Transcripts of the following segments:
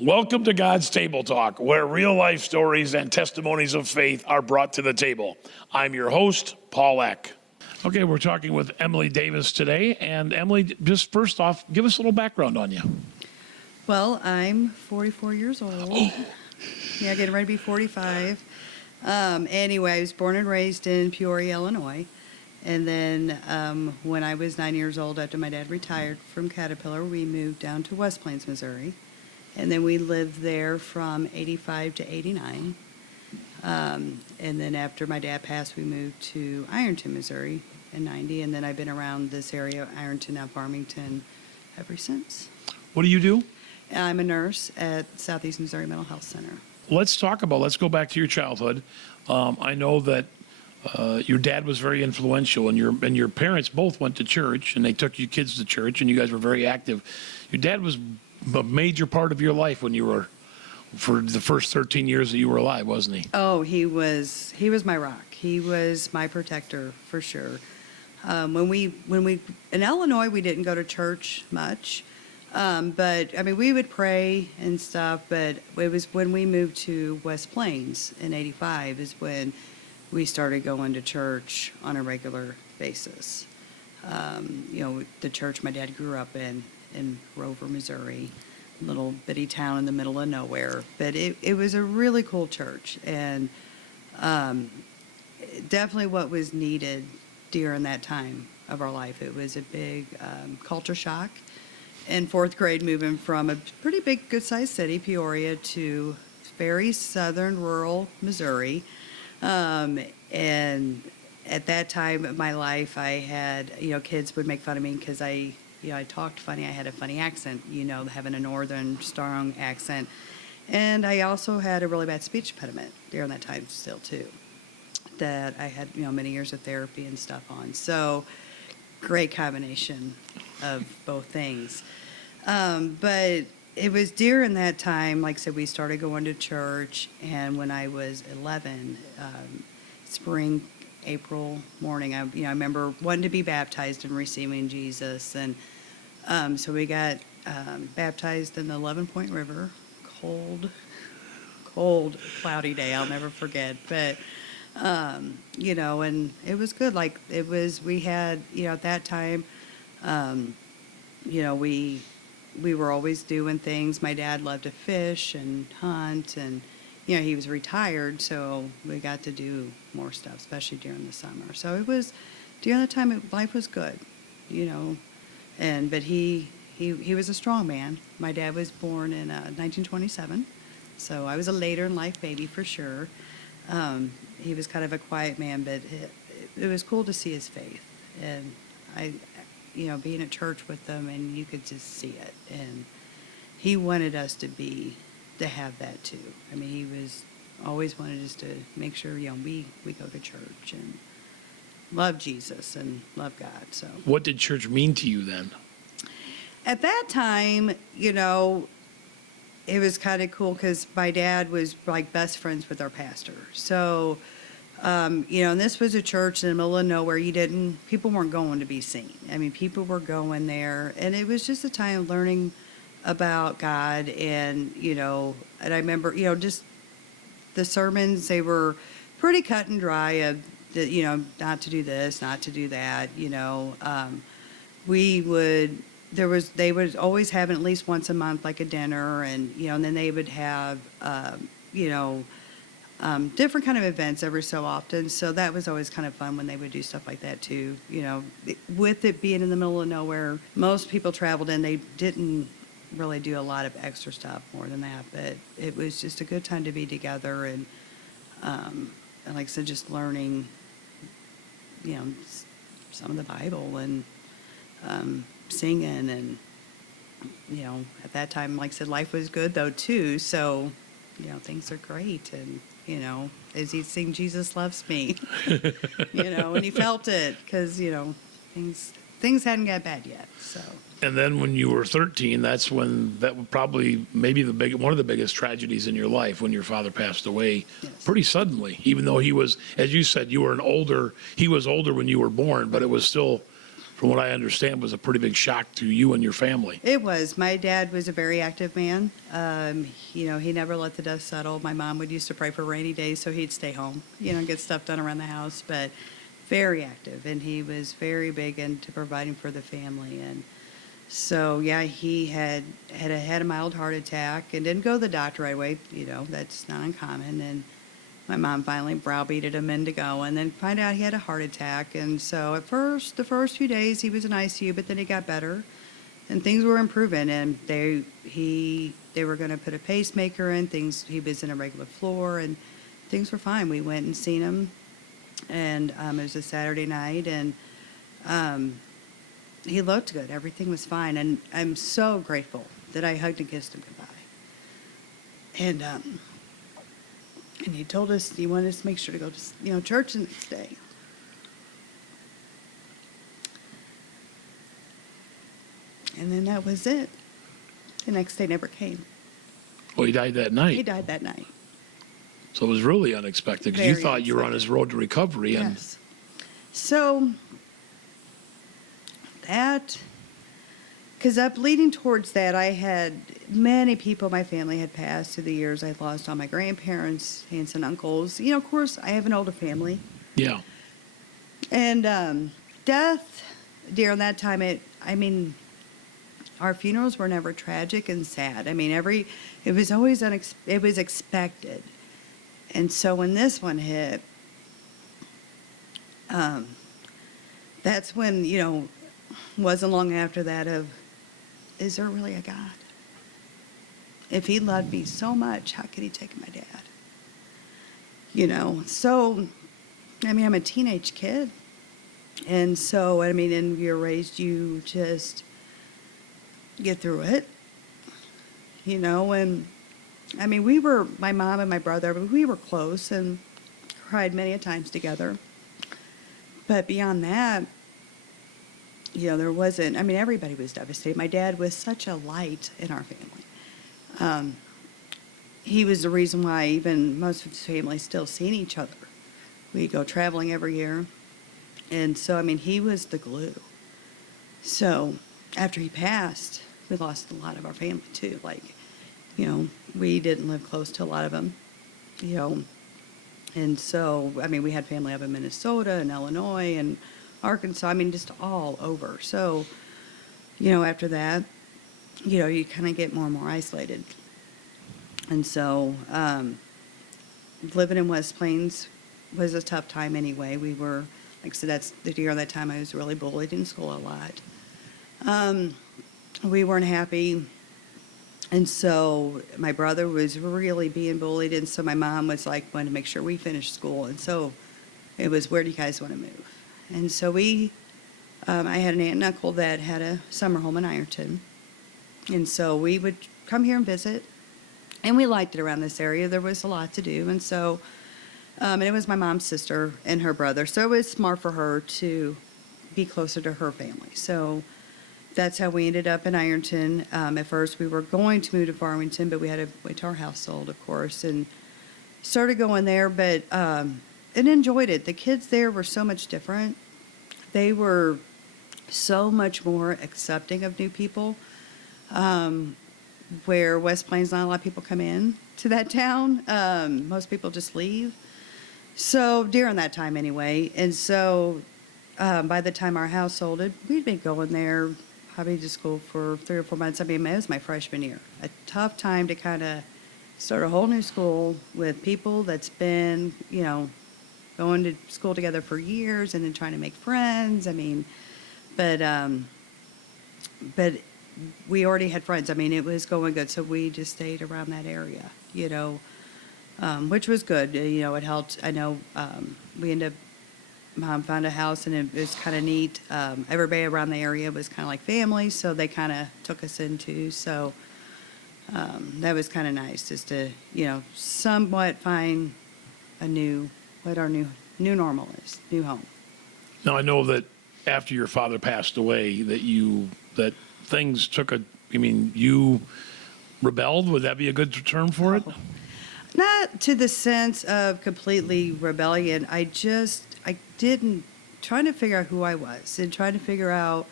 Welcome to God's Table Talk, where real life stories and testimonies of faith are brought to the table. I'm your host, Paul Eck. Okay, we're talking with Emily Davis today. And Emily, just first off, give us a little background on you. Well, I'm 44 years old. Yeah, getting ready to be 45. Anyway, I was born and raised in Peoria, Illinois. And then when I was 9 years old, after my dad retired from Caterpillar, we moved down to West Plains, Missouri. And then we lived there from 85 to 89. And then after my dad passed, we moved to Ironton, Missouri in 90. And then I've been around this area, Ironton, now Farmington, ever since. What do you do? I'm a nurse at Southeast Missouri Mental Health Center. Let's go back to your childhood. I know that your dad was very influential, and your parents both went to church, and they took you kids to church, and you guys were very active. Your dad was a major part of your life when you were, for the first 13 years that you were alive, wasn't he? Oh, he was my rock. He was my protector for sure. When we in Illinois, we didn't go to church much, but I mean we would pray and stuff. But it was when we moved to West Plains in '85 is when we started going to church on a regular basis. The church my dad grew up in Rover, Missouri, little bitty town in the middle of nowhere. But it was a really cool church, and definitely what was needed during that time of our life. It was a big culture shock. In fourth grade, moving from a pretty big, good-sized city, Peoria, to very southern, rural Missouri. And at that time of my life, I had, kids would make fun of me because I talked funny. I had a funny accent, having a northern strong accent. And I also had a really bad speech impediment during that time still, too, that I had, many years of therapy and stuff on. So great combination of both things. But it was during that time, like I said, we started going to church. And when I was 11, spring, April morning, I remember wanting to be baptized and receiving Jesus. And so we got baptized in the 11-Point River. Cold, cloudy day. I'll never forget. But, and it was good. Like we had, at that time, we were always doing things. My dad loved to fish and hunt, and he was retired, so we got to do more stuff, especially during the summer. So it was during the time life was good, but he was a strong man. My dad was born in 1927, so I was a later in life baby for sure. He was kind of a quiet man, but it was cool to see his faith, and being at church with them, and you could just see it. And he wanted us to have that too. I mean, he was always wanted us to make sure, we go to church and love Jesus and love God. So, what did church mean to you then? At that time, it was kind of cool because my dad was like best friends with our pastor. So, and this was a church in the middle of nowhere. People weren't going to be seen. I mean, people were going there, and it was just a time of learning about God. And, and I remember, just the sermons, they were pretty cut and dry of, not to do this, not to do that, they would always have at least once a month, like a dinner, and, and then they would have, different kind of events every so often. So that was always kind of fun when they would do stuff like that too. With it being in the middle of nowhere, most people traveled in. They didn't really do a lot of extra stuff more than that, but it was just a good time to be together and like I said, just learning, some of the Bible and singing, and at that time, like I said, life was good though too. So things are great, and as he'd sing "Jesus Loves Me," and he felt it because things hadn't got bad yet. So. And then when you were 13, that was probably maybe one of the biggest tragedies in your life, when your father passed away. Yes. Pretty suddenly, even though he was, as you said, he was older when you were born, but it was still from what I understand, was a pretty big shock to you and your family. It was. My dad was a very active man. He never let the dust settle. My mom would used to pray for rainy days, so he'd stay home, get stuff done around the house, but very active. And he was very big into providing for the family. And so, yeah, he had a mild heart attack and didn't go to the doctor right away. That's not uncommon. And my mom finally browbeated him into going, and then find out he had a heart attack. And so at first, the first few days, he was in ICU, but then he got better, and things were improving. And they were going to put a pacemaker in. He was in a regular floor, and things were fine. We went and seen him, and it was a Saturday night, and he looked good. Everything was fine, and I'm so grateful that I hugged and kissed him goodbye. And he told us he wanted us to make sure to go to church the next day. And then that was it. The next day never came. Well, he died that night. He died that night. So it was really unexpected because you Very thought you were on his road to recovery. Yes. So because up leading towards that, I had many people in my family had passed through the years. I lost all my grandparents, aunts and uncles. Of course, I have an older family. Yeah. And death during that time, our funerals were never tragic and sad. It was always it was expected. And so when this one hit, that's when, wasn't long after that of, is there really a God? If he loved me so much, how could he take my dad? So, I'm a teenage kid. And so, and you're raised, you just get through it, and my mom and my brother, we were close and cried many a times together. But beyond that, there wasn't, everybody was devastated. My dad was such a light in our family. He was the reason why even most of his family still seen each other. We go traveling every year. And so, he was the glue. So after he passed, we lost a lot of our family too. We didn't live close to a lot of them, And so, we had family up in Minnesota and Illinois and Arkansas, just all over. So, after that, you kind of get more and more isolated. And so, living in West Plains was a tough time anyway. We were, like I said, that's the year that time I was really bullied in school a lot. We weren't happy. And so my brother was really being bullied. And so my mom was wanted to make sure we finished school. And so it was, where do you guys want to move? And so I had an aunt and uncle that had a summer home in Ironton. And so we would come here and visit. And we liked it around this area. There was a lot to do. And so, and it was my mom's sister and her brother. So it was smart for her to be closer to her family. So that's how we ended up in Ironton. At first, we were going to move to Farmington, but we had to wait till our house sold, of course, and started going there, but and enjoyed it. The kids there were so much different. They were so much more accepting of new people, where West Plains, not a lot of people come in to that town. Most people just leave. So during that time anyway, and so by the time our house sold, we'd been going there probably to school for 3 or 4 months. It was my freshman year. A tough time to kind of start a whole new school with people that's been, going to school together for years and then trying to make friends. But we already had friends. It was going good. So we just stayed around that area, which was good. It helped. I know we ended up, Mom found a house, and it was kind of neat. Everybody around the area was kind of like family, so they kind of took us in too. So that was kind of nice, just to, somewhat find what our new normal is, new home. Now, I know that after your father passed away, that things took you rebelled. Would that be a good term for it? Not to the sense of completely rebellion. I didn't trying to figure out who I was and trying to figure out,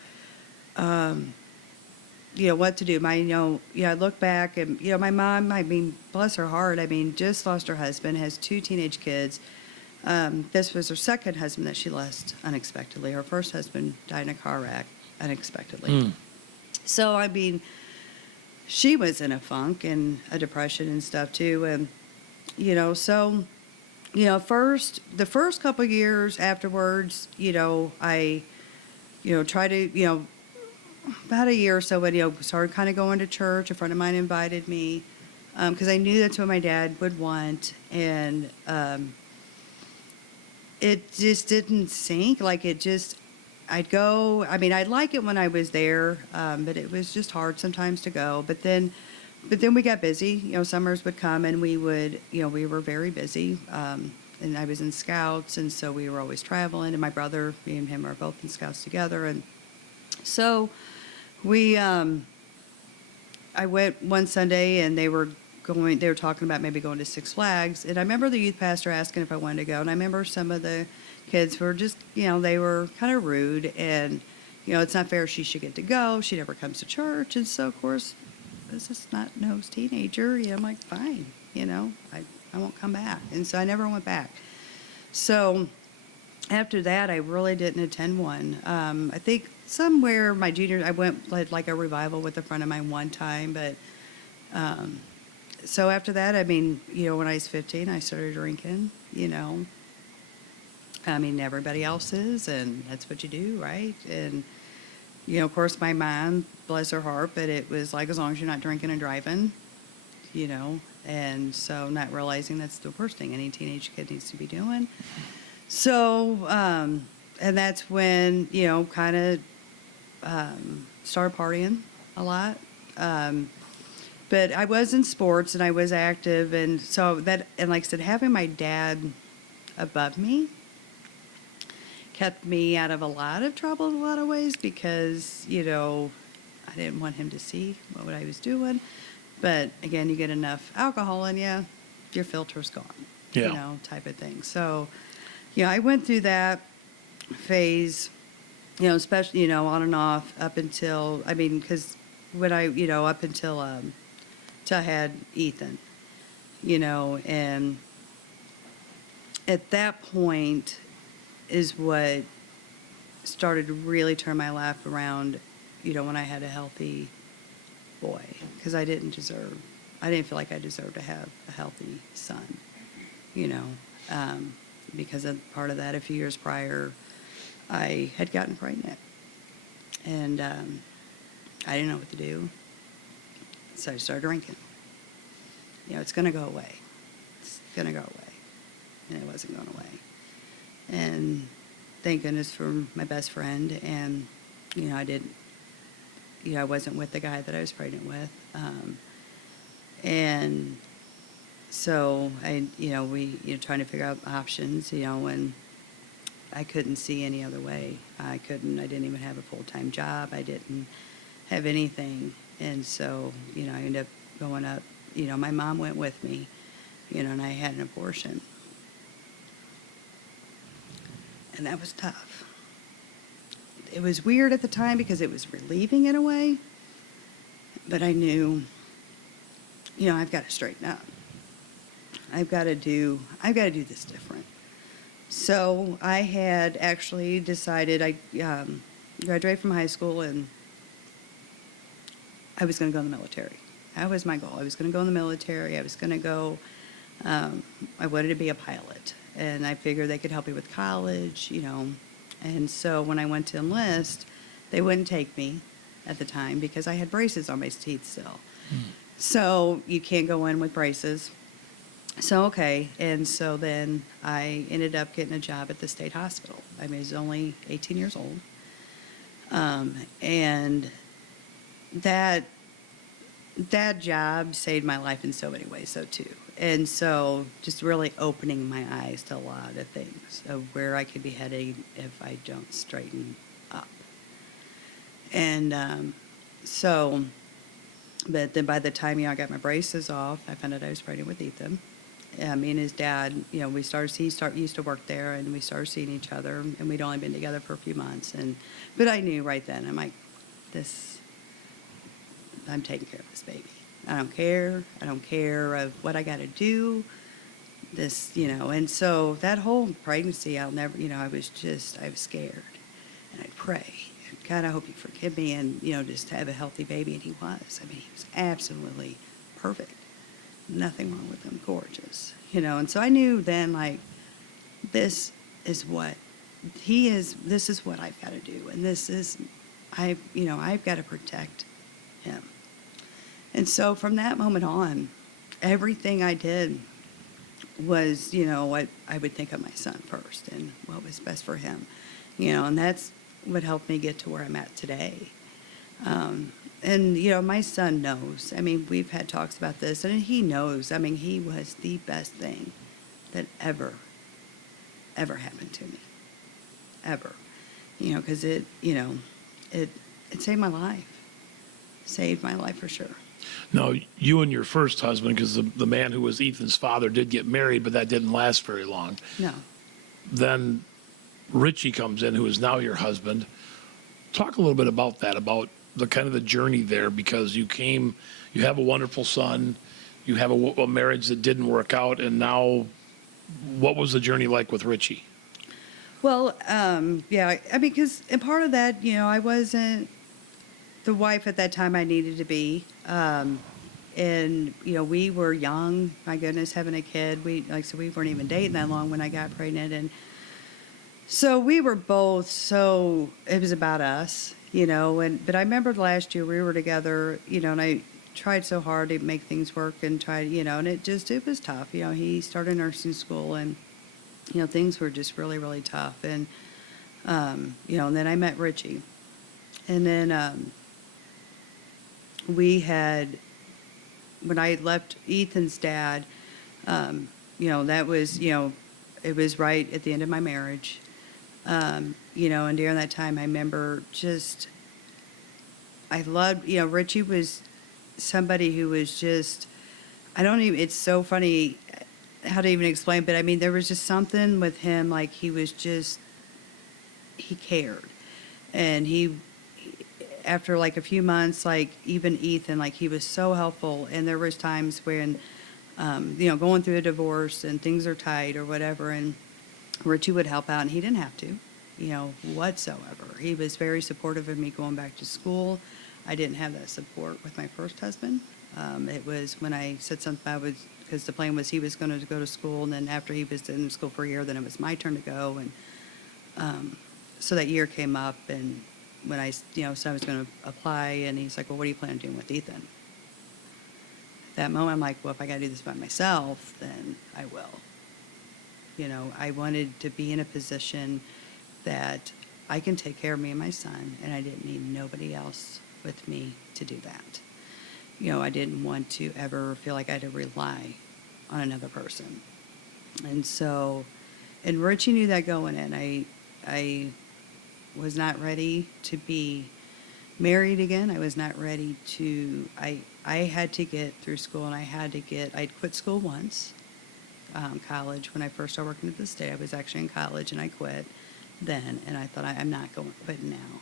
what to do. I look back and, my mom, I mean, bless her heart, I mean, just lost her husband, has 2 teenage kids. This was her second husband that she lost unexpectedly. Her first husband died in a car wreck unexpectedly. So, I mean, she was in a funk and a depression and stuff too. And, the first couple of years afterwards, I, tried to, about a year or so, but, started kind of going to church. A friend of mine invited me because I knew that's what my dad would want. And it just didn't sink. Like, I'd go, I mean, I'd like it when I was there, but it was just hard sometimes to go. But then we got busy. Summers would come and we would, we were very busy. And I was in Scouts, and so we were always traveling. And my brother, me and him are both in Scouts together. And so I went one Sunday, and they were talking about maybe going to Six Flags. And I remember the youth pastor asking if I wanted to go. And I remember some of the kids were just, they were kind of rude. And, it's not fair she should get to go. She never comes to church. And so, of course, this is not no teenager. I'm like, fine, I won't come back. And so I never went back. So after that, I really didn't attend one. I think somewhere my junior, I went like a revival with a friend of mine one time. But so after that, I mean, when I was 15, I started drinking, I mean, everybody else is, and that's what you do, right? And, of course, my mom, bless her heart, but it was like, as long as you're not drinking and driving, and so not realizing that's the worst thing any teenage kid needs to be doing. So, and that's when, kind of started partying a lot. But I was in sports and I was active. And so and like I said, having my dad above me kept me out of a lot of trouble in a lot of ways because, I didn't want him to see what I was doing. But again, you get enough alcohol in you, your filter's gone, type of thing. So, I went through that phase, especially, on and off up until, I mean, because when up until I had Ethan, and at that point is what started to really turn my life around, when I had a healthy boy, because I didn't feel like I deserved to have a healthy son, because of part of that, a few years prior, I had gotten pregnant, and I didn't know what to do, so I started drinking. It's going to go away. It's going to go away. And it wasn't going away. And thank goodness for my best friend, and, I didn't, I wasn't with the guy that I was pregnant with. And so we, trying to figure out options, and I couldn't see any other way. I didn't even have a full-time job. I didn't have anything. And so, I ended up going up, my mom went with me, and I had an abortion. And that was tough. It was weird at the time because it was relieving in a way, but I knew, I've got to straighten up. I've got to do this different. So I had actually decided, I graduated from high school and I was going to go in the military. That was my goal. I was going to go in the military. I was going to go, I wanted to be a pilot. And I figured they could help me with college, And so when I went to enlist, they wouldn't take me at the time because I had braces on my teeth still. So you can't go in with braces. So, okay. And so then I ended up getting a job at the state hospital. I mean, I was only 18 years old. And that job saved my life in so many ways, so too. And so just really opening my eyes to a lot of things of where I could be heading if I don't straighten up. And but then by the time I got my braces off, I found out I was pregnant with Ethan. Me and his dad, used to work there, and we started seeing each other, and we'd only been together for a few months. But I knew right then, I'm like, I'm taking care of this baby. I don't care. I don't care of what I got to do. And so that whole pregnancy, I was scared. And I'd pray, God, I hope you forgive me, and, just to have a healthy baby. And he was. I mean, he was absolutely perfect. Nothing wrong with him, gorgeous. And so I knew then, like, this is what this is what I've got to do. And I've got to protect him. And so from that moment on, everything I did was, what I would think of my son first and what was best for him, and that's what helped me get to where I'm at today. And my son knows. I mean, we've had talks about this, and he knows. I mean, he was the best thing that ever happened to me, ever. Because it saved my life. Saved my life for sure. Now, you and your first husband, because the man who was Ethan's father did get married, but that didn't last very long. No. Then Richie comes in, who is now your husband. Talk a little bit about that, about the kind of the journey there, because you have a wonderful son, you have a marriage that didn't work out, and now what was the journey like with Richie? Well, yeah, I mean, because, and part of that, I wasn't the wife at that time I needed to be. And, we were young, my goodness, having a kid. We weren't even dating that long when I got pregnant. And so we were both, it was about us, but I remember last year we were together, and I tried so hard to make things work and tried, and it was tough. He started nursing school, and, things were just really, really tough. And, and then I met Richie. And then, when I left Ethan's dad, that was, it was right at the end of my marriage. And during that time, I remember I loved, Richie was somebody who was it's so funny how to even explain, but I mean, there was just something with him, like he cared. And after like a few months, like even Ethan, like he was so helpful. And there was times when, going through a divorce and things are tight or whatever, and Richie would help out, and he didn't have to, whatsoever. He was very supportive of me going back to school. I didn't have that support with my first husband. It was when I said something, because the plan was he was going to go to school, and then after he was in school for a year, then it was my turn to go. And so that year came up, and when I said I was going to apply, and he's like, well, what are you planning on doing with Ethan? At that moment, I'm like, well, if I got to do this by myself, then I will. I wanted to be in a position that I can take care of me and my son, and I didn't need nobody else with me to do that. I didn't want to ever feel like I had to rely on another person. And Richie knew that going in. I was not ready to be married again. I was not ready to, I had to get through school, and I'd quit school once, college. When I first started working at the state, I was actually in college, and I quit then, and I thought, I'm not going to quit now.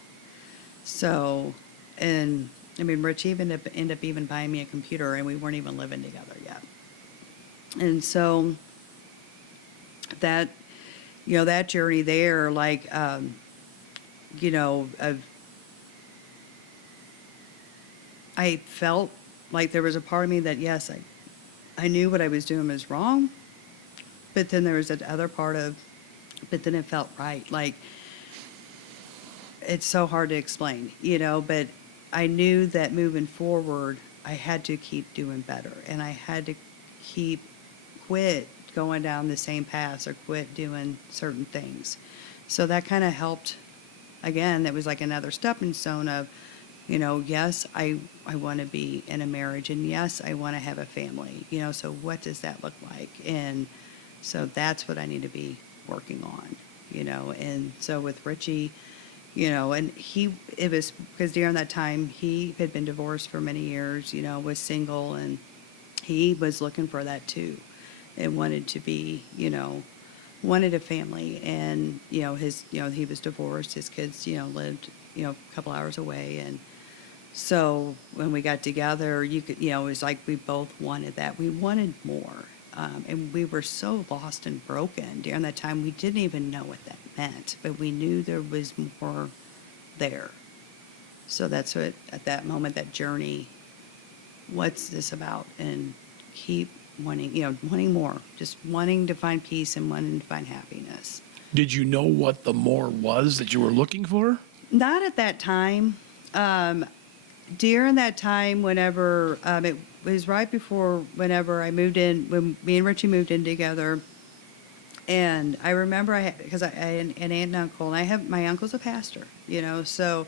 So, and I mean, Rich ended up even buying me a computer, and we weren't even living together yet. And so that, that journey there, like, I felt like there was a part of me that, yes, I knew what I was doing was wrong, but then there was that other part of, but then it felt right. Like, it's so hard to explain, but I knew that moving forward, I had to keep doing better, and I had to quit going down the same paths or quit doing certain things. So that kind of helped. Again, that was like another stepping stone of, yes, I want to be in a marriage, and yes, I want to have a family, so what does that look like? And so that's what I need to be working on, and so with Richie, and it was because during that time, he had been divorced for many years, was single, and he was looking for that too, and wanted to be, wanted a family. And, he was divorced. His kids, lived, a couple hours away. And so when we got together, it was like we both wanted that. We wanted more. And we were so lost and broken during that time, we didn't even know what that meant, but we knew there was more there. So that's what, at that moment, that journey, what's this about? And keep wanting, wanting more, just wanting to find peace and wanting to find happiness. Did you know what the more was that you were looking for? Not at that time. During that time, whenever, it was right before whenever I moved in, when me and Richie moved in together. And I remember because I had an aunt and uncle, and my uncle's a pastor, so,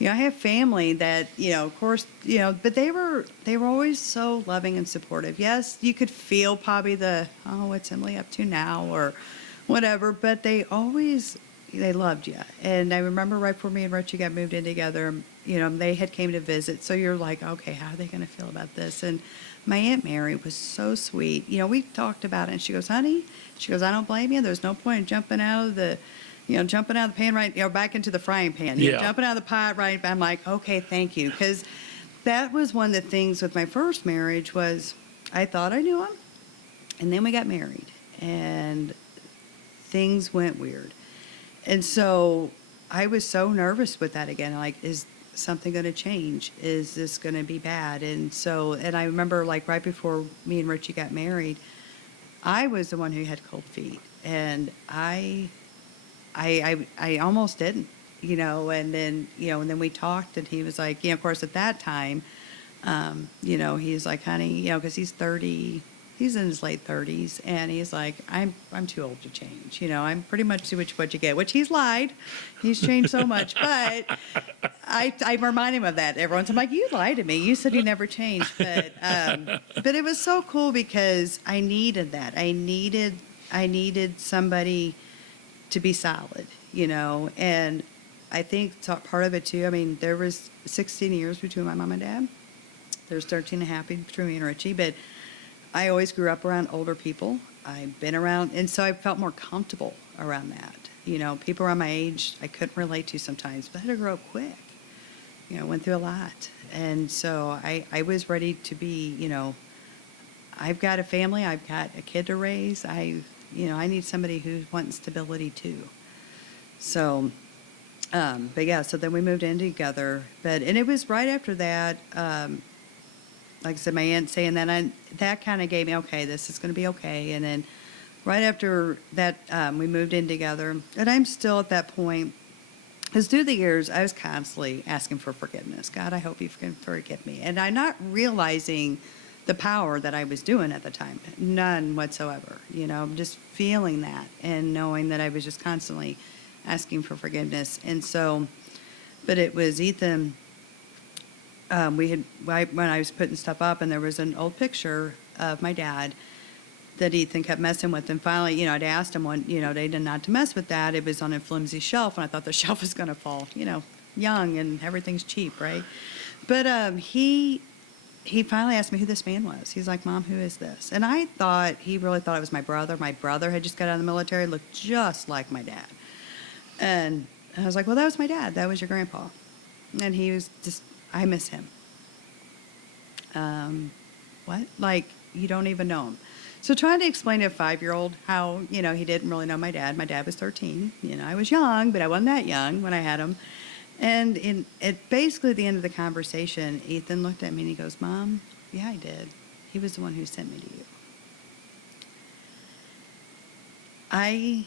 I have family that, of course, but they were always so loving and supportive. Yes, you could feel probably what's Emily up to now or whatever, but they loved you. And I remember right before me and Richie got moved in together, they had came to visit. So you're like, okay, how are they going to feel about this? And my Aunt Mary was so sweet. We talked about it, and she goes, honey, I don't blame you. There's no point in jumping out of the pan, right, back into the frying pan. Jumping out of the pot, right? I'm like, okay, thank you. Because that was one of the things with my first marriage was I thought I knew him. And then we got married, and things went weird. And so I was so nervous with that again. Like, is something going to change? Is this going to be bad? And I remember, like, right before me and Richie got married, I was the one who had cold feet. And I almost didn't, and then we talked, and he was like, of course at that time, he's like, honey, because he's in his late 30s, and he's like, I'm too old to change. I'm pretty much do what you get, which he's lied. He's changed so much, but I remind him of that every once. I'm like, you lied to me. You said you never changed, but it was so cool because I needed that. I needed somebody to be solid, and I think part of it too, I mean, there was 16 years between my mom and dad. There's 13 and a half between me and Richie, but I always grew up around older people. I've been around, and so I felt more comfortable around that. People around my age I couldn't relate to sometimes, but I had to grow up quick. Went through a lot. And so I was ready to be, I've got a family, I've got a kid to raise, I need somebody who's wanting stability too. So, but yeah, so then we moved in together. And it was right after that, like I said, my aunt saying that, that kind of gave me, okay, this is going to be okay. And then right after that, we moved in together. And I'm still at that point, because through the years, I was constantly asking for forgiveness. God, I hope you can forgive me. And I'm not realizing the power that I was doing at the time. None whatsoever. I'm just feeling that and knowing that I was just constantly asking for forgiveness. And so, but it was Ethan. When I was putting stuff up, and there was an old picture of my dad that Ethan kept messing with. And finally, I'd asked him one, they did not to mess with that. It was on a flimsy shelf, and I thought the shelf was going to fall, young and everything's cheap, right? But he finally asked me who this man was. He's like, Mom, who is this? And I thought, he really thought it was my brother. My brother had just got out of the military, looked just like my dad. And I was like, well, that was my dad. That was your grandpa. And he was just, I miss him. What? Like, you don't even know him. So trying to explain to a 5-year-old how, he didn't really know my dad. My dad was 13. I was young, but I wasn't that young when I had him. And basically at the end of the conversation, Ethan looked at me and he goes, Mom, yeah, I did. He was the one who sent me to you. I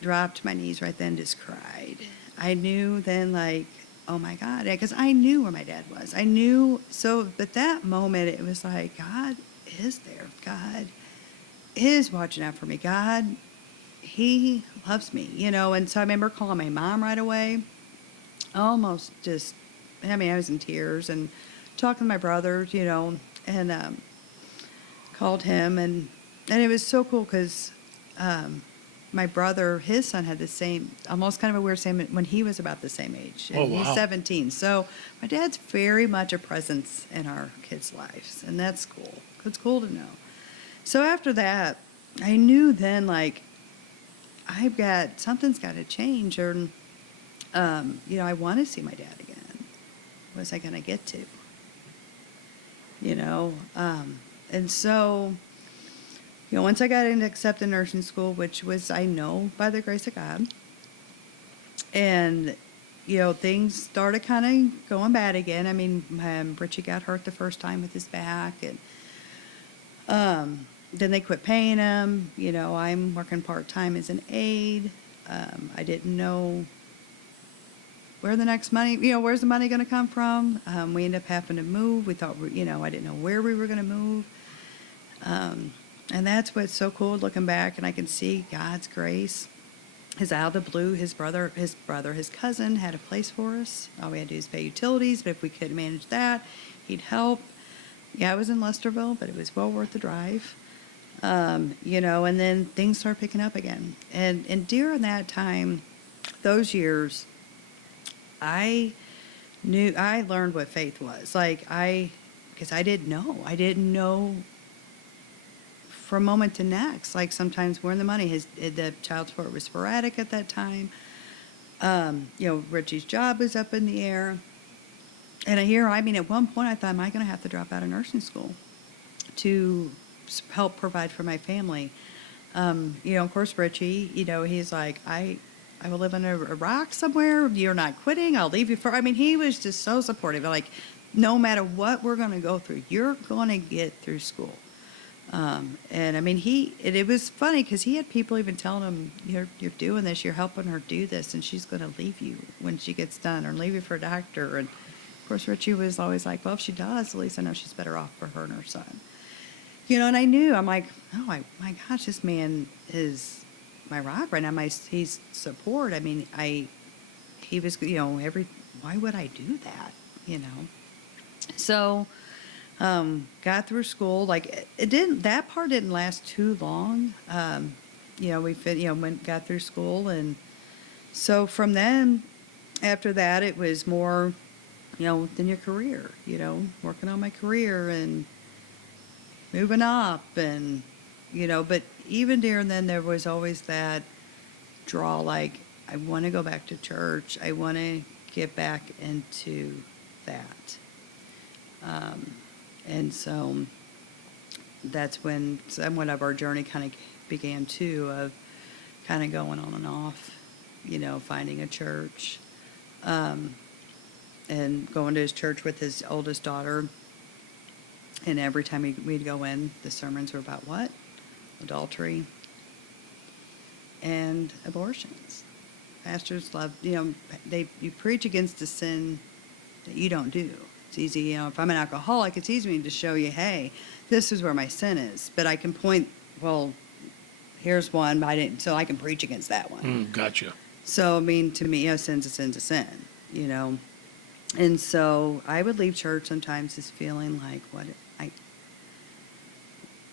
dropped my knees right then and just cried. I knew then, like, oh my God, because I knew where my dad was. I knew, but that moment, it was like, God is there. God is watching out for me. God, he loves me, and so I remember calling my mom right away. Almost just, I was in tears and talking to my brother, and called him. And it was so cool because my brother, his son had the same, almost kind of a weird same, when he was about the same age. And wow. He's 17. So my dad's very much a presence in our kids' lives. And that's cool. It's cool to know. So after that, I knew then, like, something's got to change, or, I want to see my dad again. Was I going to get to? You know, and so, once I got into accepted nursing school, which was, I know, by the grace of God, and, things started kind of going bad again. I mean, Richie got hurt the first time with his back, and then they quit paying him. I'm working part-time as an aide. I didn't know where the next money, where's the money going to come from? We ended up having to move. We thought, I didn't know where we were going to move. And that's what's so cool looking back, and I can see God's grace. His out of the blue, his cousin had a place for us. All we had to do is pay utilities, but if we couldn't manage that, he'd help. Yeah, I was in Lesterville, but it was well worth the drive. And then things started picking up again. And during that time, those years, I learned what faith was. Because I didn't know. I didn't know from moment to next. Like, sometimes where the money, the child support was sporadic at that time. Richie's job was up in the air. And at one point I thought, am I going to have to drop out of nursing school to help provide for my family? Of course, Richie, he's like, I will live under a rock somewhere. You're not quitting. I'll leave you he was just so supportive. Like, no matter what we're going to go through, you're going to get through school. It was funny because he had people even telling him, you're doing this, you're helping her do this, and she's going to leave you when she gets done, or leave you for a doctor. And of course, Richie was always like, well, if she does, at least I know she's better off for her and her son. And I knew, I'm like, oh my gosh, this man is my rock right now. He's support. He was, why would I do that? So, got through school. Like, that part didn't last too long. Got through school. And so from then, after that, it was more, than your career, working on my career and moving up. And, but even during then, there was always that draw, like, I want to go back to church. I want to get back into that. And so that's when somewhat of our journey kind of began too, of kind of going on and off, finding a church, and going to his church with his oldest daughter. And every time we'd go in, the sermons were about what? Adultery and abortions. Pastors love, you preach against the sin that you don't do. It's easy, if I'm an alcoholic, it's easy to show you, hey, this is where my sin is. But I can point, well, here's one, but so I can preach against that one. Gotcha. So, to me, sin's a sin's a sin, And so I would leave church sometimes just feeling like,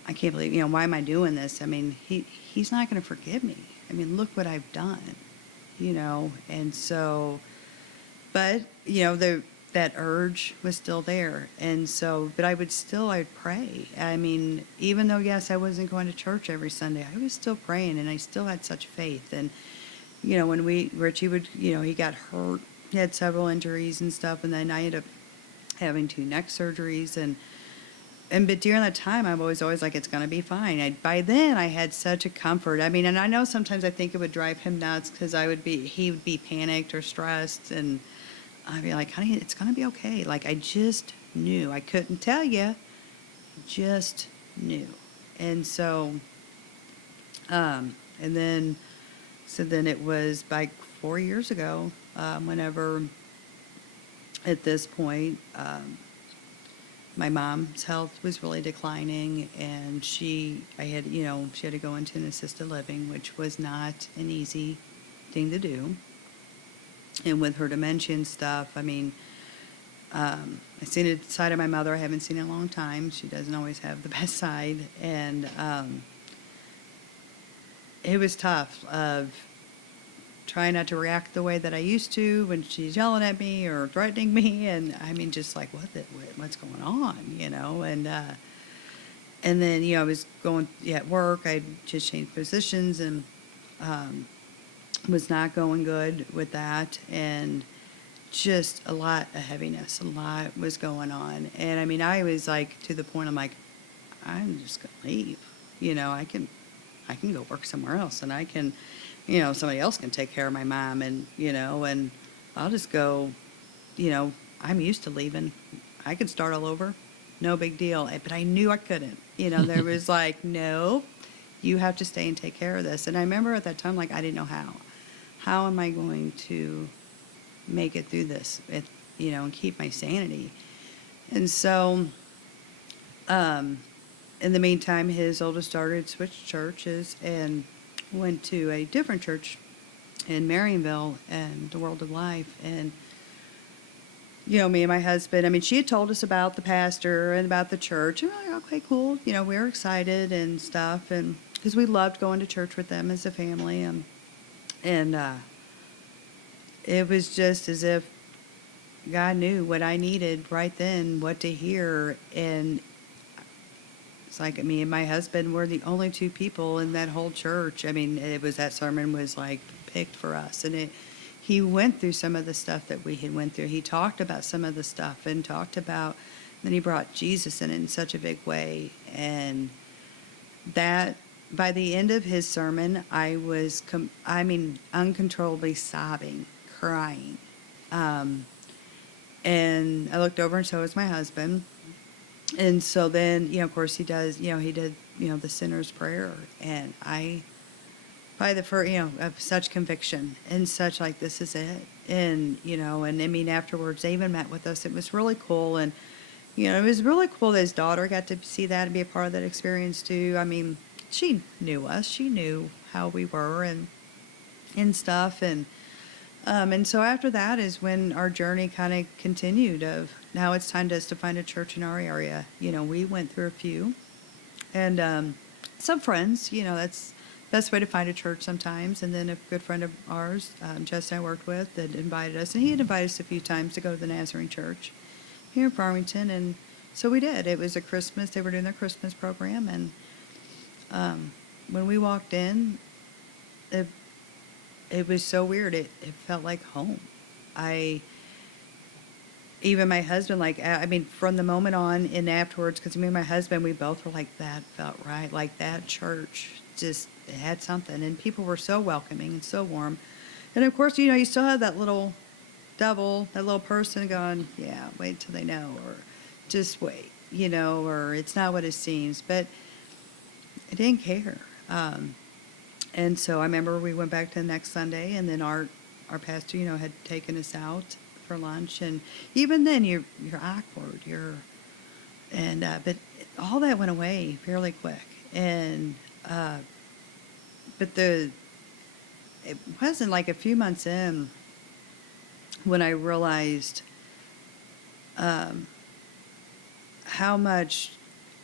I can't believe, why am I doing this? He's not going to forgive me. Look what I've done, And so, but, that urge was still there. And so, but I'd pray. Even though, yes, I wasn't going to church every Sunday, I was still praying, and I still had such faith. And, when Richie would, he got hurt, he had several injuries and stuff, and then I ended up having 2 neck surgeries. But during that time, I was always like, it's going to be fine. By then, I had such a comfort. And I know sometimes I think it would drive him nuts because he would be panicked or stressed, and I'd be like, honey, it's going to be okay. Like, I just knew. I couldn't tell you. Just knew. And so, and then it was like 4 years ago, whenever, at this point, my mom's health was really declining, and she had to go into an assisted living, which was not an easy thing to do. And with her dementia and stuff, I've seen a side of my mother I haven't seen in a long time. She doesn't always have the best side. And it was tough of trying not to react the way that I used to when she's yelling at me or threatening me. And just like, what's going on, And And then, I was going at work. I just changed positions and was not going good with that. And just a lot of heaviness, a lot was going on. And I mean, I was like to the point, I'm like, I'm just going to leave. I can go work somewhere else and I can, somebody else can take care of my mom and, and I'll just go, I'm used to leaving. I could start all over. No big deal. But I knew I couldn't. There was like, no, you have to stay and take care of this. And I remember at that time, like, I didn't know how. How am I going to make it through this, and keep my sanity? And so, in the meantime, his oldest daughter had switched churches and went to a different church in Marionville and the World of Life. And me and my husband, I mean, she had told us about the pastor and about the church. And we're like, okay, cool. We were excited and stuff. And because we loved going to church with them as a family. And it was just as if God knew what I needed right then, what to hear. And it's like me and my husband were the only two people in that whole church. I mean, that sermon was like picked for us. And he went through some of the stuff that we had went through. He talked about some of the stuff and then he brought Jesus in such a big way. And that, by the end of his sermon, I was, uncontrollably sobbing, crying. And I looked over and so was my husband. And so then, of course he did, the sinner's prayer. And by the first, of such conviction and such like, this is it. And, and I mean, afterwards they even met with us. It was really cool. And, it was really cool that his daughter got to see that and be a part of that experience too. I mean, she knew us. She knew how we were and stuff. And so after that is when our journey kind of continued of now it's time to find a church in our area. We went through a few and some friends, that's the best way to find a church sometimes. And then a good friend of ours, Justin I worked with, that invited us. And he had invited us a few times to go to the Nazarene Church here in Farmington. And so we did. It was a Christmas. They were doing their Christmas program. And when we walked in, it was so weird. It felt like home. Even my husband, from the moment on and afterwards, because me and my husband, we both were like, that felt right. Like that church just had something. And people were so welcoming and so warm. And of course, you still have that little devil, that little person going, yeah, wait till they know, or just wait, or it's not what it seems. But I didn't care. And so I remember we went back to the next Sunday, and then our pastor, had taken us out for lunch. And even then, you're awkward. But all that went away fairly quick. And but it wasn't like a few months in when I realized how much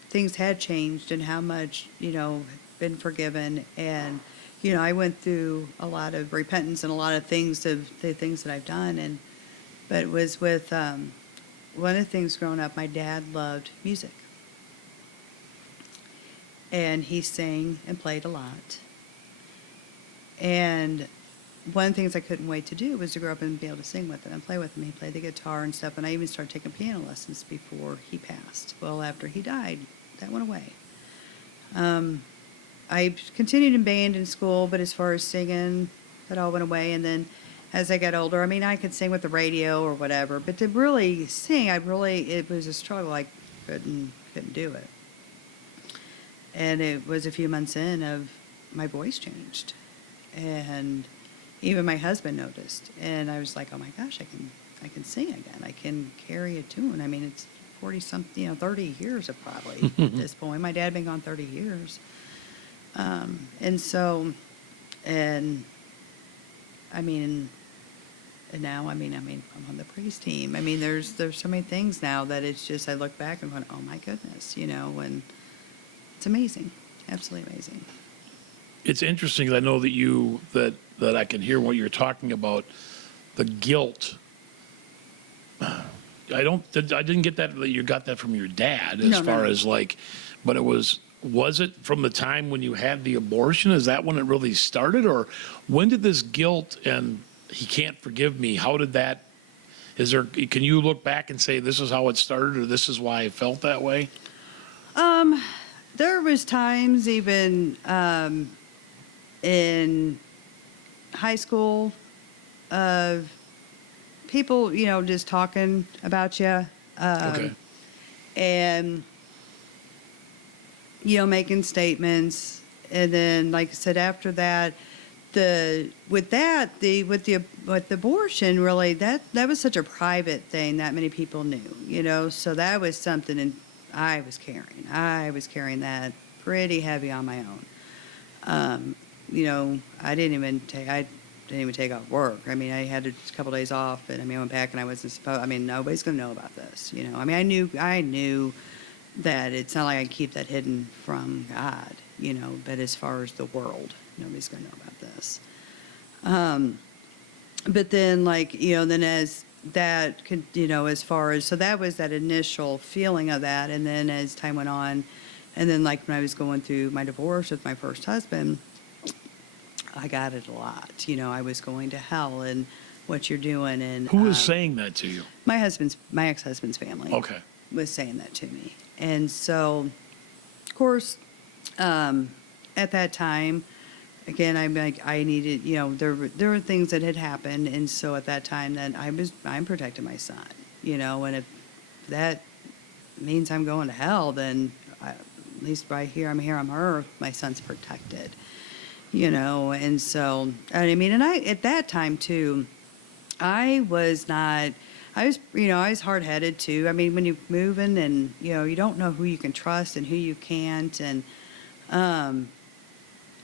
things had changed and how much been forgiven. And I went through a lot of repentance and a lot of things of the things that I've done. But it was with one of the things growing up, my dad loved music. And he sang and played a lot. And one of the things I couldn't wait to do was to grow up and be able to sing with him and play with him. He played the guitar and stuff. And I even started taking piano lessons before he passed. Well, after he died, that went away. I continued in band in school, but as far as singing, that all went away. And then as I got older, I could sing with the radio or whatever, but to really sing, it was a struggle. I couldn't do it. And it was a few months in of my voice changed. And even my husband noticed. And I was like, oh my gosh, I can sing again. I can carry a tune. It's 40-something, 30 years of probably at this point. My dad had been gone 30 years. And so, and now, I'm on the praise team. There's so many things now that it's just, I look back and go, oh my goodness, and it's amazing. Absolutely amazing. It's interesting that I know that I can hear what you're talking about, the guilt. I didn't get that you got that from your dad as No, no, far no. as like, but was it from the time when you had the abortion? Is that when it really started, or when did this guilt and he can't forgive me? How did that? Can you look back and say this is how it started, or this is why I felt that way? There was times even in high school of people, just talking about you, Okay. and making statements, and then, like I said, after that, with the abortion, really, that was such a private thing that many people knew, so that was something, and I was carrying that pretty heavy on my own. I didn't even take off work. I mean, I had a couple days off, and I went back, and I wasn't supposed. I mean, nobody's gonna know about this. I knew that it's not like I keep that hidden from God. But as far as the world, nobody's gonna know about this. But then, then as that could, as far as, so that was that initial feeling of that, and then as time went on, and then like when I was going through my divorce with my first husband, I got it a lot. I was going to hell, and what you're doing, and Who was saying that to you? my ex-husband's family. Okay. Was saying that to me, and so, of course, at that time, again, I needed, there were things that had happened, and so at that time, then I'm protecting my son, and if that means I'm going to hell, then at least right here, I'm here on earth, my son's protected. And so, and I, at that time too, I was hard-headed too. When you're moving and, you don't know who you can trust and who you can't. And,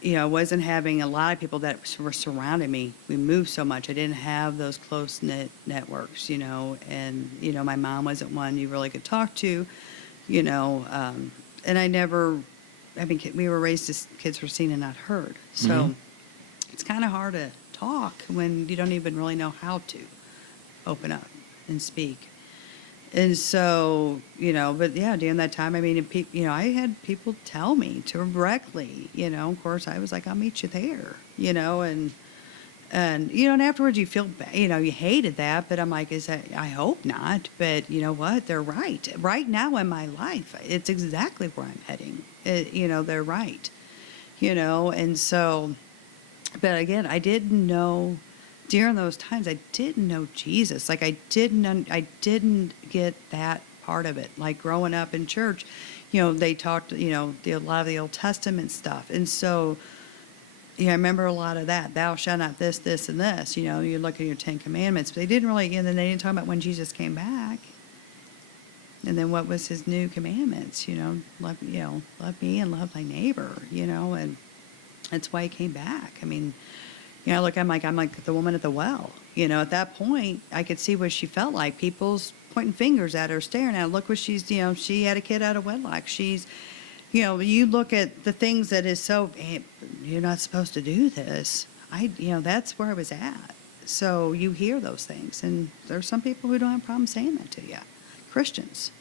I wasn't having a lot of people that were surrounding me. We moved so much. I didn't have those close-knit networks, and, my mom wasn't one you really could talk to, and I never, we were raised as kids were seen and not heard. So it's kind of hard to talk when you don't even really know how to open up and speak. And so, but yeah, during that time, I had people tell me directly, of course, I was like, I'll meet you there, and afterwards you feel bad, you hated that, but I'm like, I hope not, but you know what, they're right. Right now in my life, it's exactly where I'm heading. They're right, and so, but again, I didn't know, during those times, I didn't know Jesus. Like I didn't get that part of it. Like growing up in church, they talked, a lot of the Old Testament stuff. And so, I remember a lot of that. Thou shalt not this, this, and this. You look at your 10 Commandments. But they didn't really, and then they didn't talk about when Jesus came back. And then what was his new commandments? Love me and love thy neighbor, and that's why he came back. I'm like the woman at the well. At that point, I could see what she felt like. People's pointing fingers at her, staring at her. Look what she's, she had a kid out of wedlock. She's, you look at the things that is so, hey, you're not supposed to do this. That's where I was at. So you hear those things. And there's some people who don't have a problem saying that to you. Christians.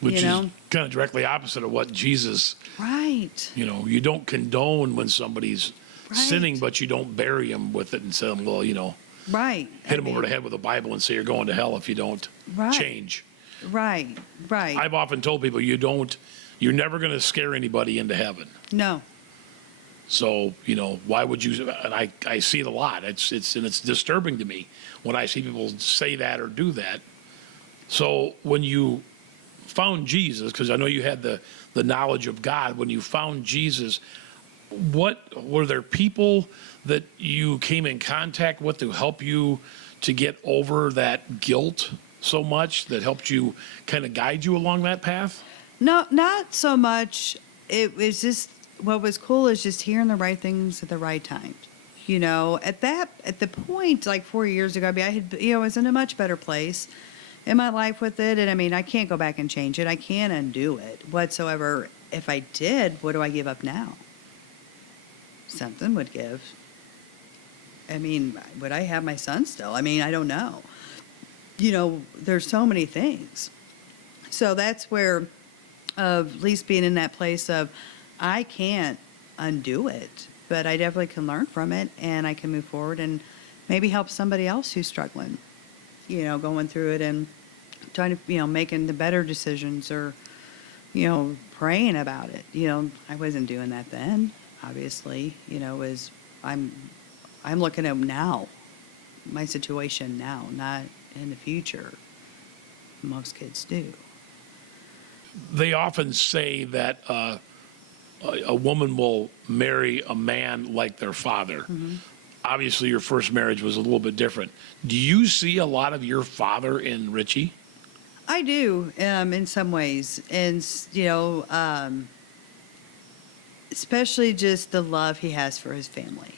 Which is kind of directly opposite of what Jesus. Right. You don't condone when somebody's sinning, but you don't bury them with it and say, well, right. hit them over the head with a Bible and say you're going to hell if you don't change. Right. I've often told people you're never going to scare anybody into heaven. No. So, why would you, and I see it a lot. It's disturbing to me when I see people say that or do that. So when you found Jesus, because I know you had the knowledge of God, when you found Jesus, what were there people that you came in contact with to help you to get over that guilt so much, that helped you kind of guide you along that path? No, not so much. It was just, what was cool is just hearing the right things at the right time. At the point, like 4 years ago, I had, I was in a much better place in my life with it. And I can't go back and change it. I can't undo it whatsoever. If I did, what do I give up now? Something would give. Would I have my son still? I don't know. there's so many things. So that's where, of at least being in that place of, I can't undo it, but I definitely can learn from it, and I can move forward and maybe help somebody else who's struggling, going through it and trying to, making the better decisions, or, praying about it. I wasn't doing that then, obviously, I'm looking at now, my situation now, not in the future. Most kids do. They often say that a woman will marry a man like their father. Obviously, your first marriage was a little bit different. Do you see a lot of your father in Richie? I do, in some ways, and especially just the love he has for his family.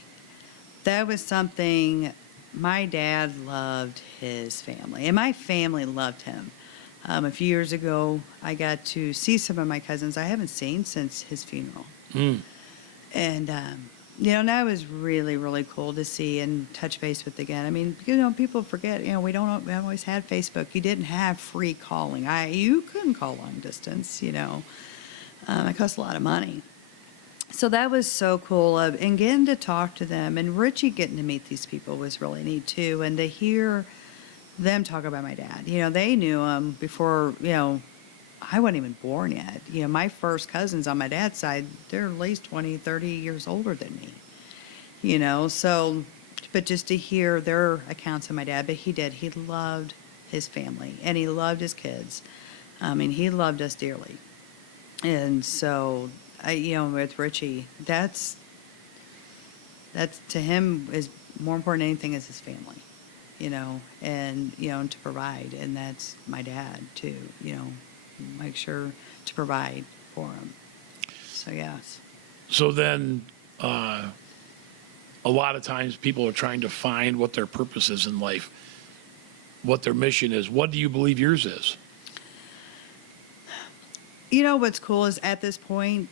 That was something. My dad loved his family, and my family loved him. A few years ago, I got to see some of my cousins I haven't seen since his funeral. And, that was really, really cool to see and touch base with again. I mean, people forget, we don't always had Facebook. You didn't have free calling. You couldn't call long distance, it cost a lot of money. So that was so cool, and getting to talk to them, and Richie getting to meet these people was really neat too, and to hear them talk about my dad. They knew him before, I wasn't even born yet. My first cousins on my dad's side, they're at least 20, 30 years older than me, so, but just to hear their accounts of my dad, but he loved his family, and he loved his kids. He loved us dearly. And so, with Richie, that's to him is more important than anything is his family, and to provide. And that's my dad too, make sure to provide for him. So, yes. So then, a lot of times people are trying to find what their purpose is in life, what their mission is. What do you believe yours is? What's cool is at this point,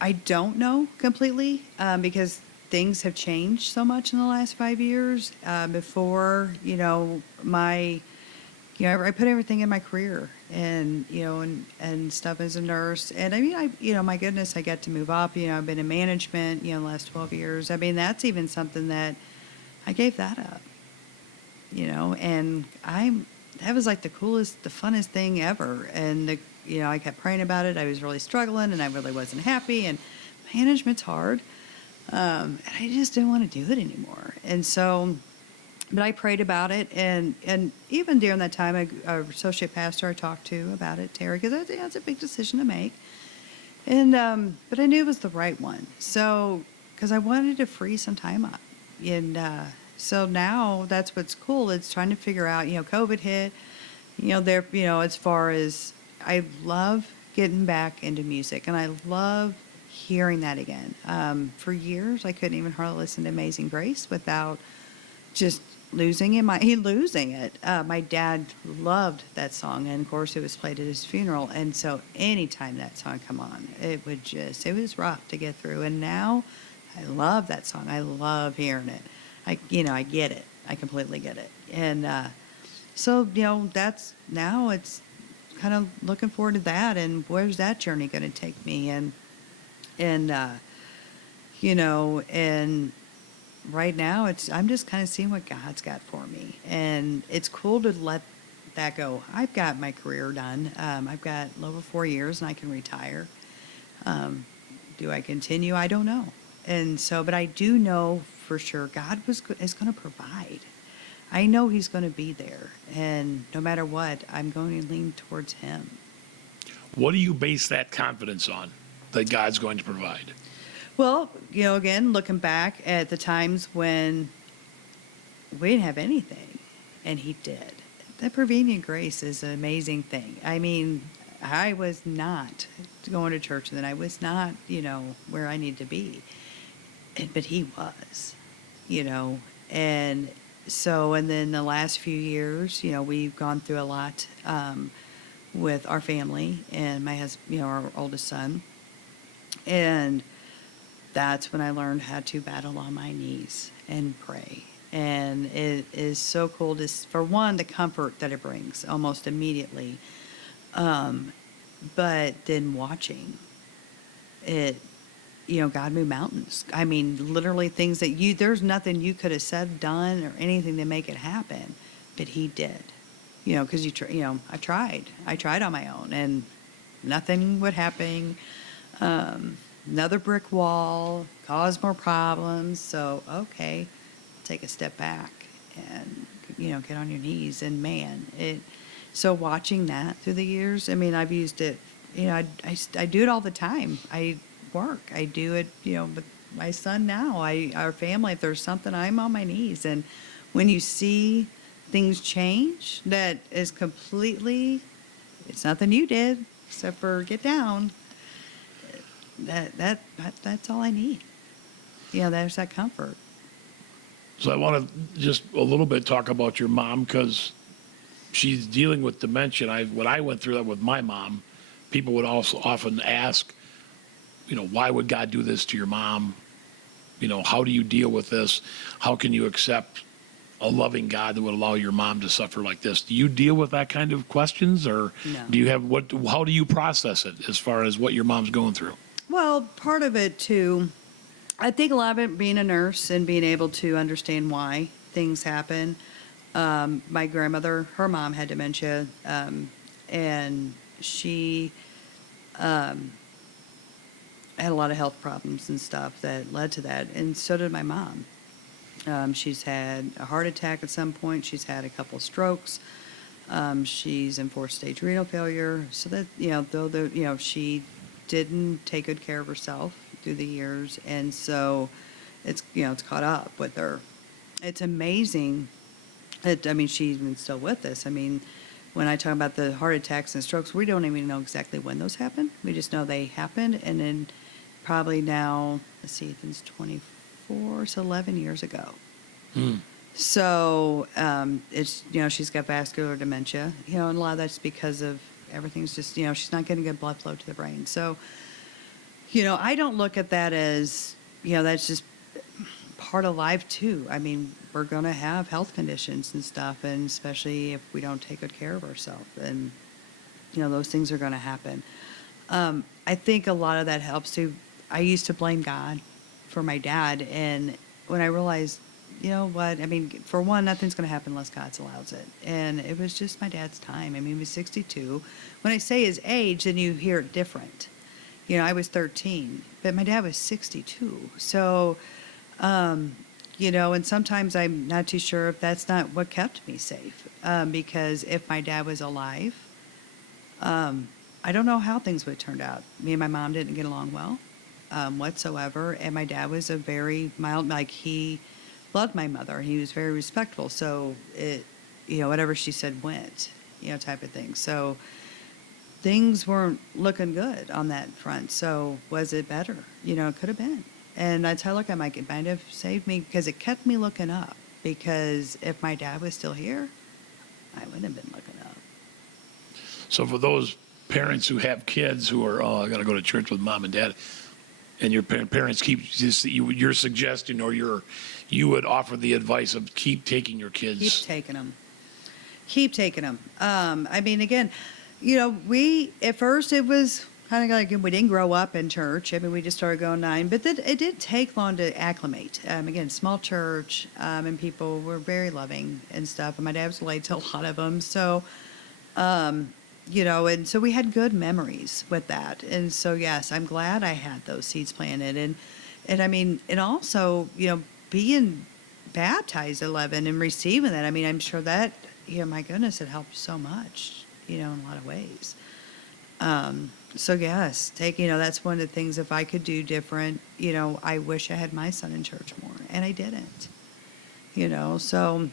I don't know completely, because things have changed so much in the last 5 years. Before, I put everything in my career, and, and stuff as a nurse. And I mean, my goodness, I got to move up. I've been in management, the last 12 years. I mean, that's even something that I gave that up, and that was like the coolest, the funnest thing ever. And I kept praying about it. I was really struggling, and I really wasn't happy, and management's hard. And I just didn't want to do it anymore. And so, but I prayed about it, and even during that time, our associate pastor I talked to about it, Terry, because it's a big decision to make. And but I knew it was the right one. So, because I wanted to free some time up, and so now that's what's cool. It's trying to figure out. COVID hit. As far as I love getting back into music, and I love hearing that again. For years, I couldn't even hardly listen to Amazing Grace without just losing it. My dad loved that song, and of course, it was played at his funeral. And so, anytime that song come on, it was rough to get through. And now, I love that song. I love hearing it. I get it. I completely get it. And so, that's now it's kind of looking forward to that, and where's that journey going to take me, and right now I'm just kind of seeing what God's got for me, and it's cool to let that go. I've got my career done. I've got over 4 years, and I can retire. Do I continue? I don't know. And so, but I do know for sure God is going to provide. I know he's going to be there, and no matter what, I'm going to lean towards him. What do you base that confidence on, that God's going to provide? Well, again, looking back at the times when we didn't have anything, and he did. That Prevenient grace is an amazing thing. I mean, I was not going to church then. I was not, where I need to be. But he was, and so, and then the last few years, we've gone through a lot with our family and my husband, our oldest son. And that's when I learned how to battle on my knees and pray And it is so cool to, for one, the comfort that it brings almost immediately. But then watching it, God move mountains. I mean, literally things that there's nothing you could have said, done, or anything to make it happen, but he did. Because I tried on my own, and nothing would happen. Another brick wall caused more problems. So, okay, take a step back and, get on your knees. And man, so watching that through the years, I mean, I've used it, I do it all the time. I do it, with my son now, our family, if there's something, I'm on my knees. And when you see things change, that is completely, it's nothing you did except for get down. That's all I need. There's that comfort. So I want to just a little bit talk about your mom, because she's dealing with dementia. When I went through that with my mom, people would also often ask, why would God do this to your mom? How do you deal with this? How can you accept a loving God that would allow your mom to suffer like this? Do you deal with that kind of questions, or No. do you have how do you process it as far as what your mom's going through? Well, part of it too, I think a lot of it being a nurse and being able to understand why things happen. My grandmother, her mom had dementia, and she had a lot of health problems and stuff that led to that, and so did my mom. She's had a heart attack at some point. She's had a couple of strokes. She's in 4th-stage renal failure. So that, she didn't take good care of herself through the years, and so it's caught up with her. It's amazing. She's even still with us. When I talk about the heart attacks and strokes, we don't even know exactly when those happened. We just know they happened, and then probably now, let's see, Ethan's 24, so 11 years ago. So it's, she's got vascular dementia, and a lot of that's because of everything's just, she's not getting good blood flow to the brain. So, I don't look at that as, that's just part of life too. We're going to have health conditions and stuff, and especially if we don't take good care of ourselves, and, those things are going to happen. I think a lot of that helps too. I used to blame God for my dad, and when I realized, what, for one, nothing's going to happen unless God allows it. And it was just my dad's time. He was 62. When I say his age, then you hear it different. I was 13, but my dad was 62. So, and sometimes I'm not too sure if that's not what kept me safe. Because if my dad was alive, I don't know how things would have turned out. Me and my mom didn't get along well whatsoever. And my dad was a very mild, he loved my mother. He was very respectful. So it, whatever she said went, type of thing. So things weren't looking good on that front. So was it better? It could have been. And that's how I look at it. It might have saved me because it kept me looking up. Because if my dad was still here, I wouldn't have been looking up. So for those parents who have kids who are, I got to go to church with mom and dad, and your parents you're suggesting, or you would offer the advice of keep taking your kids. Keep taking them. Again, at first it was kind of like we didn't grow up in church. We just started going 9, but then it did take long to acclimate. Again, small church, and people were very loving and stuff. And my dad was related to a lot of them. So, and so we had good memories with that. And so, yes, I'm glad I had those seeds planted. And also, being baptized at 11 and receiving that, I'm sure that, my goodness, it helped so much, in a lot of ways. So yes, that's one of the things, if I could do different, I wish I had my son in church more, and I didn't, so,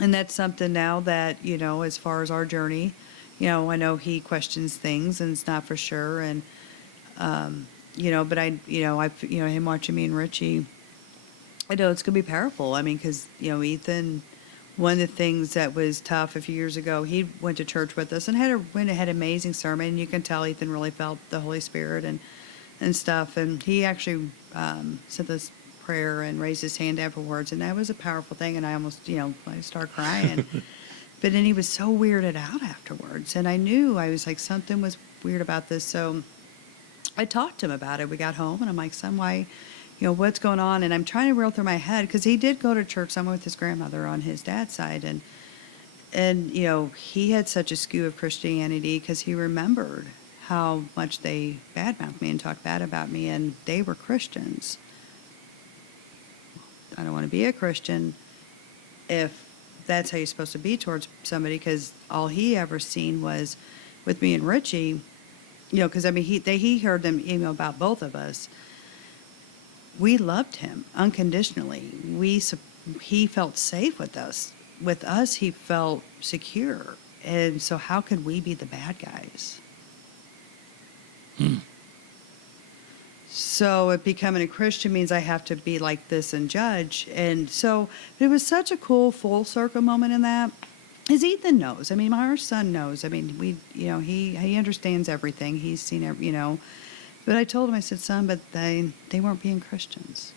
and that's something now that, as far as our journey, I know he questions things and it's not for sure. And, but him watching me and Richie, I know it's going to be powerful. Because, Ethan, one of the things that was tough a few years ago, he went to church with us and had an amazing sermon. And you can tell Ethan really felt the Holy Spirit and stuff. And he actually sent this prayer and raised his hand afterwards. And that was a powerful thing. And I almost, I started crying. But then he was so weirded out afterwards. And I knew, I was like, something was weird about this. So I talked to him about it. We got home and I'm like, son, why, what's going on? And I'm trying to reel through my head because he did go to church somewhere with his grandmother on his dad's side. And he had such a skew of Christianity because he remembered how much they badmouthed me and talked bad about me, and they were Christians. I don't want to be a Christian if that's how you're supposed to be towards somebody, because all he ever seen was with me and Richie, because he heard them email about both of us. We loved him unconditionally. He felt safe with us. With us, he felt secure. And so how could we be the bad guys? So becoming a Christian means I have to be like this and judge. And so it was such a cool full circle moment in that. As Ethan knows. Our son knows. He understands everything. He's seen But I told him, I said, son, but they weren't being Christians.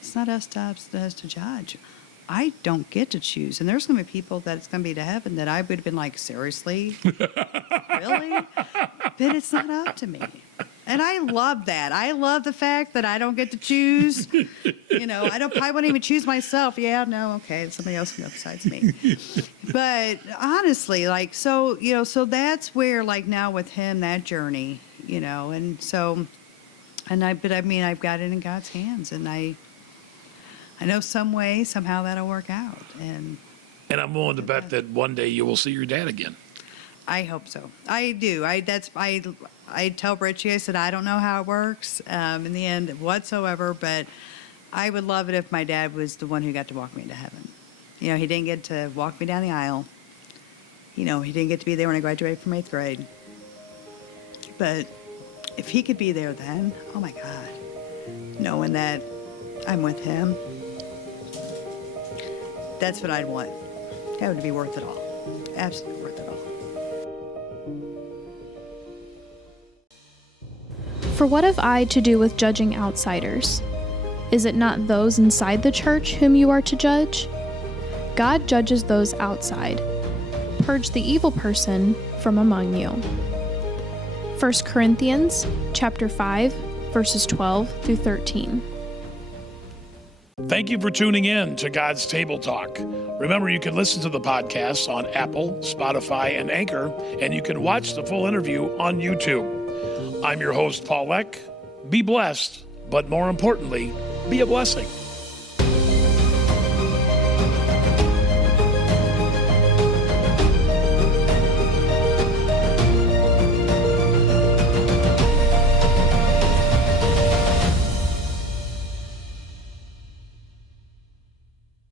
It's not us to judge. I don't get to choose. And there's going to be people that it's going to be to heaven that I would have been like, seriously? Really? But it's not up to me. And I love that. I love the fact that I don't get to choose. I wouldn't even choose myself. Yeah, no, okay, somebody else can go besides me. But honestly, so that's where, now with him, that journey, and so, I've got it in God's hands, and I know some way, somehow that'll work out. And I'm willing to bet that one day you will see your dad again. I hope so. I do. I tell Richie, I said, I don't know how it works in the end whatsoever, but I would love it if my dad was the one who got to walk me into heaven. He didn't get to walk me down the aisle. He didn't get to be there when I graduated from 8th grade. But if he could be there then, oh my God, knowing that I'm with him, that's what I'd want. That would be worth it all. Absolutely worth it all. For what have I to do with judging outsiders? Is it not those inside the church whom you are to judge? God judges those outside. Purge the evil person from among you. 1 Corinthians chapter 5, verses 12 through 13. Thank you for tuning in to God's Table Talk. Remember, you can listen to the podcast on Apple, Spotify, and Anchor, and you can watch the full interview on YouTube. I'm your host, Paul Leck. Be blessed, but more importantly, be a blessing.